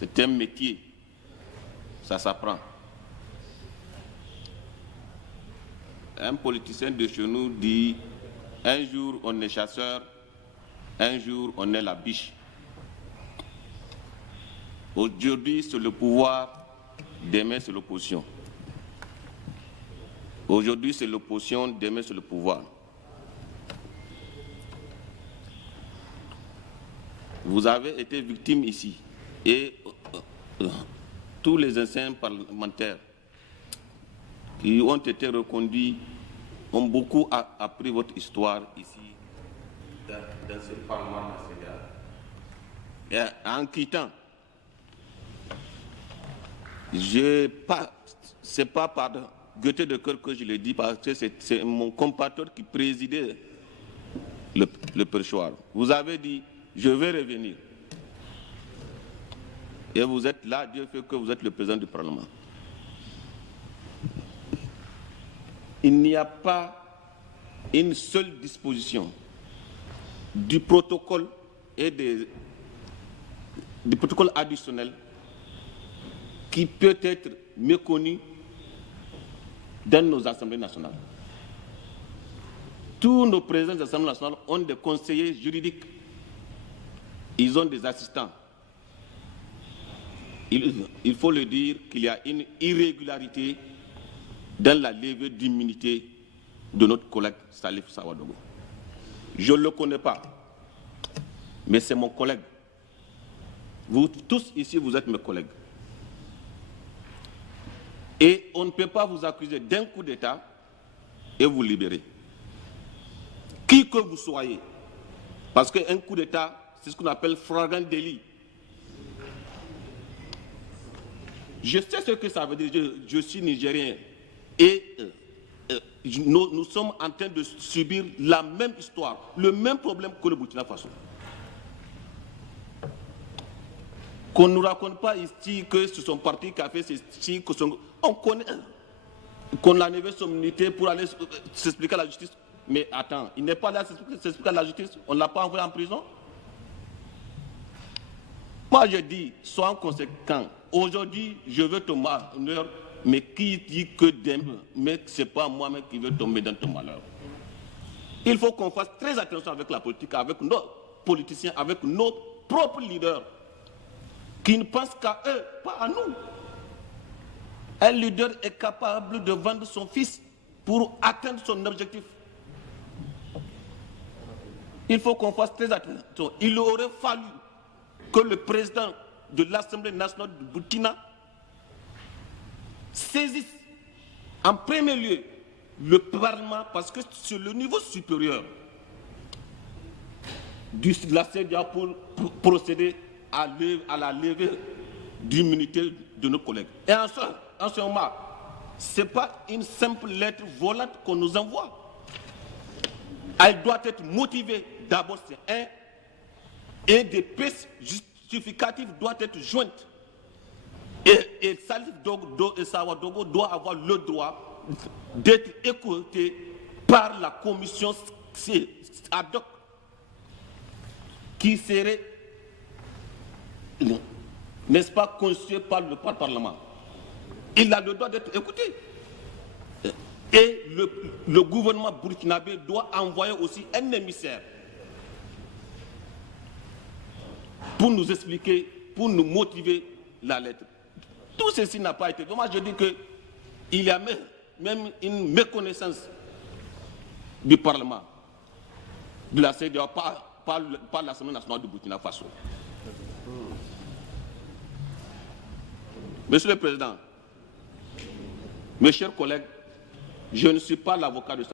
C'est un métier, ça s'apprend. Un politicien de chez nous dit, un jour on est chasseur, un jour on est la biche. Aujourd'hui c'est le pouvoir, demain c'est l'opposition. Aujourd'hui c'est l'opposition, demain c'est le pouvoir. Vous avez été victime ici et tous les anciens parlementaires qui ont été reconduits ont beaucoup appris votre histoire ici dans ce Parlement national. Et en quittant, c'est pas par gaieté de cœur que je le dis, parce que c'est mon compatriote qui présidait le perchoir. Vous avez dit, je vais revenir. Et vous êtes là, Dieu fait que vous êtes le président du Parlement. Il n'y a pas une seule disposition du protocole et du protocole additionnel qui peut être méconnu dans nos assemblées nationales. Tous nos présidents des assemblées nationales ont des conseillers juridiques. Ils ont des assistants. Il faut le dire qu'il y a une irrégularité dans la levée d'immunité de notre collègue Salif Sawadogo. Je ne le connais pas, mais c'est mon collègue. Vous tous ici, vous êtes mes collègues. Et on ne peut pas vous accuser d'un coup d'État et vous libérer. Qui que vous soyez. Parce qu'un coup d'État, c'est ce qu'on appelle flagrant délit. Je sais ce que ça veut dire. Je suis nigérien. Et nous sommes en train de subir la même histoire, le même problème que le Burkina Faso. Qu'on ne nous raconte pas ici que c'est son parti qui a fait ceci, que on connaît, qu'on a enlevé son immunité pour aller s'expliquer à la justice. Mais attends, il n'est pas là s'expliquer à la justice, on ne l'a pas envoyé en prison. Moi je dis, sois conséquent. Aujourd'hui, je veux ton malheur, mais qui dit que demain, mais ce n'est pas moi-même qui veux tomber dans ton malheur. Il faut qu'on fasse très attention avec la politique, avec nos politiciens, avec nos propres leaders, qui ne pensent qu'à eux, pas à nous. Un leader est capable de vendre son fils pour atteindre son objectif. Il faut qu'on fasse très attention. Il aurait fallu que le président de l'Assemblée nationale du Burkina saisisse en premier lieu le Parlement, parce que c'est le niveau supérieur de la CEDEAO pour procéder à la levée d'immunité de nos collègues. Et en ce moment, ce n'est pas une simple lettre volante qu'on nous envoie. Elle doit être motivée. D'abord, c'est un. Et des pistes justificatives doivent être jointes. Et Salif Sawadogo doit avoir le droit d'être écouté par la commission ad hoc qui serait, n'est-ce pas, constituée par le Parlement. Il a le droit d'être écouté. Et le gouvernement burkinabé doit envoyer aussi un émissaire pour nous expliquer, pour nous motiver la lettre. Tout ceci n'a pas été fait. Moi, je dis qu'il y a même une méconnaissance du Parlement, de la CEDEAO, par l'Assemblée nationale du Burkina Faso. Monsieur le Président, mes chers collègues, je ne suis pas l'avocat de ça.